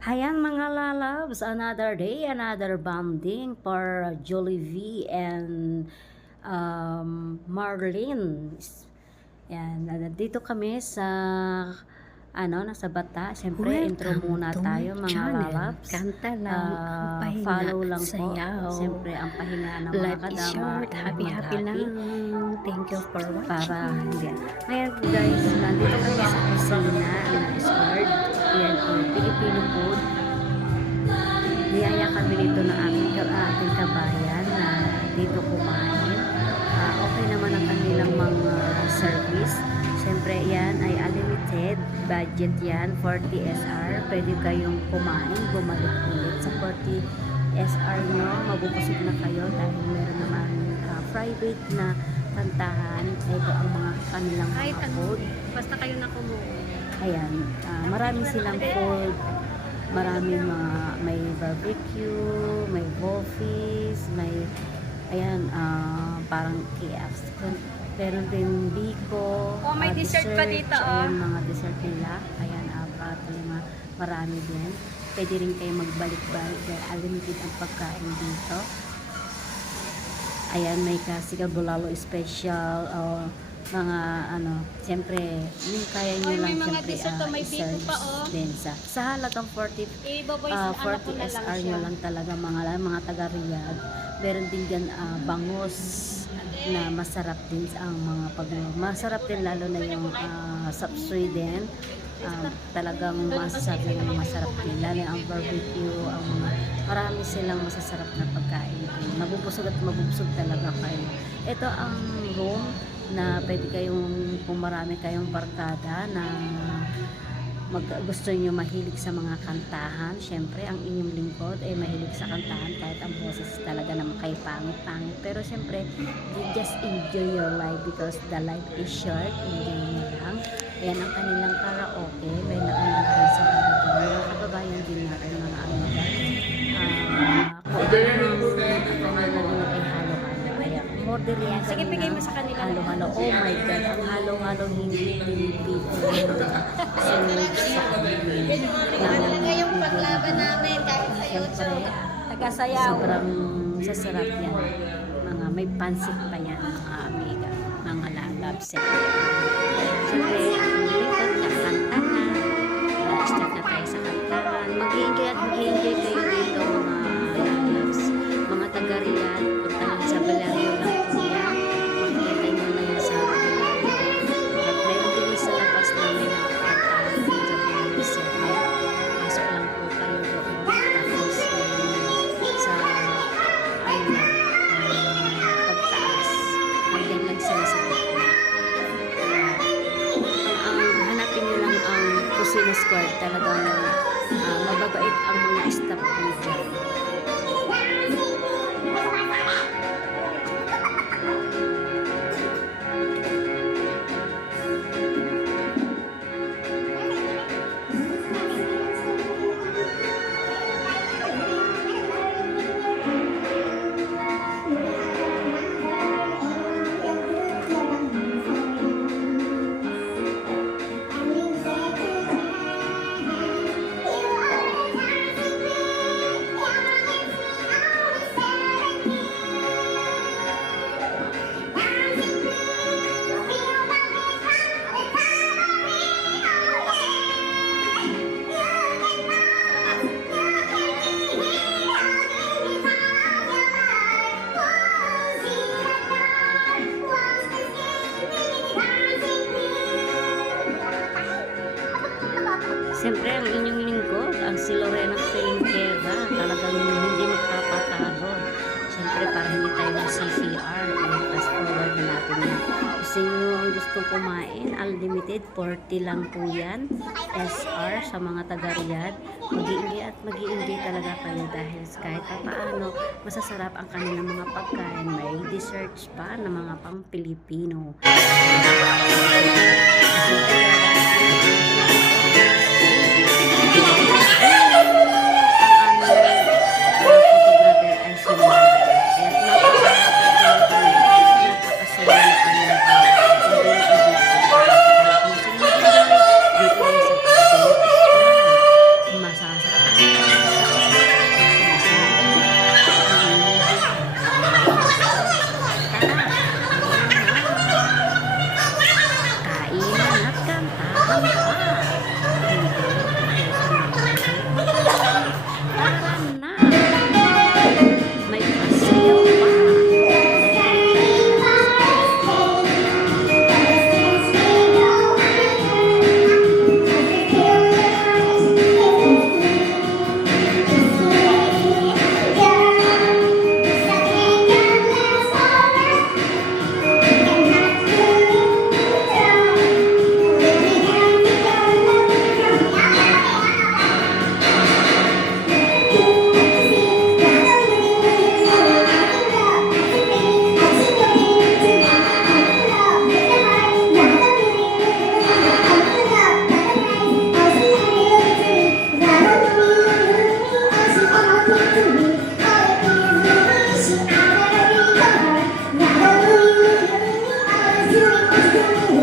Hayan mga lalabs, another day, another bonding for Jolie V and um, Marlene. Yan, nandito kami sa ano, nasa bata. Siyempre, intro muna tayo mga channel. lalabs. Kanta lang ang Ah, pahinga follow lang po. sayaw. Siyempre, ang pahinga ng mga Life kadama. short. ay Happy, happy lang. Thank you for watching. para hindi. Ngayon guys, nandito kami sa kusina ng Discord. Yan po, Filipino food. Niyaya kami dito ng aking, aking kabayan na dito kumain. Ah, okay naman ang kanilang mga service. Siyempre yan ay unlimited budget yan, 40 SR. Pwede kayong kumain, bumalik ulit sa 40 SR nyo. Mabubusog na kayo dahil meron naman ah, private na kantahan. Ito ang mga kanilang mga food. basta kayo na kumuha. Ayan, ah, marami silang food. Maraming mga, may barbecue, may waffles, may, ayan, ah, parang KFC. Meron din biko. Oh, may ah, dessert pa desserts. dito, oh. Ayan, mga dessert nila. Ayan, apat, lima, marami din. Pwede rin kayo magbalik-balik dahil unlimited ang pagkain dito. Ayan, may kasiga bulalo special, o mga ano, siyempre, yung kaya nyo lang siyempre ah, i-serve pa, oh. din sa, sa halagang 40 I-baboy Ah, sa anak ko 40 na lang SR nyo lang talaga mga mga taga Riyadh. Meron din dyan ah, bangus na masarap din ang mga pag masarap din lalo na yung uh, sapsoy din Ah, talagang masasabi na masarap din. Lalo ang barbecue ang mga marami silang masasarap na pagkain. Din. mabubusog at mabubusog talaga kayo. Ito ang room na pwede kayong kung marami kayong barkada na mag gusto nyo mahilig sa mga kantahan, syempre ang inyong lingkod ay mahilig sa kantahan kahit ang boses talaga naman kay pangit-pangit. Pero syempre, just enjoy your life because the life is short. Enjoy nyo lang. Ayan ang kanilang karaoke. Sige, bigay mo sa kanila. Halo-halo. Oh my God. Ang halo-halo hindi pinipito. Sunod sa Talaga yung paglaban namin kahit sa YouTube. Tagasayaw. Sobrang sasarap yan. Mga may pansit pa yan, mga amiga. Mga lalabs. Siyempre, Square. Talagang ah, mababait ang mga staff nyo Siyempre, ang inyong lingkod, ang si Lorena Pelingkera, talagang hindi magpapatalo. Siyempre, para hindi tayo mag-CCR, i-fast forward na natin yan. Gusto nyo ang gustong kumain, unlimited, 40 lang po yan. SR sa mga taga-Riyadh. Mag-iingi at mag-iingi talaga kayo dahil kahit pa paano, masasarap ang kanilang mga pagkain. May desserts pa na mga pang Pilipino. Siyempre, Oh, Deus,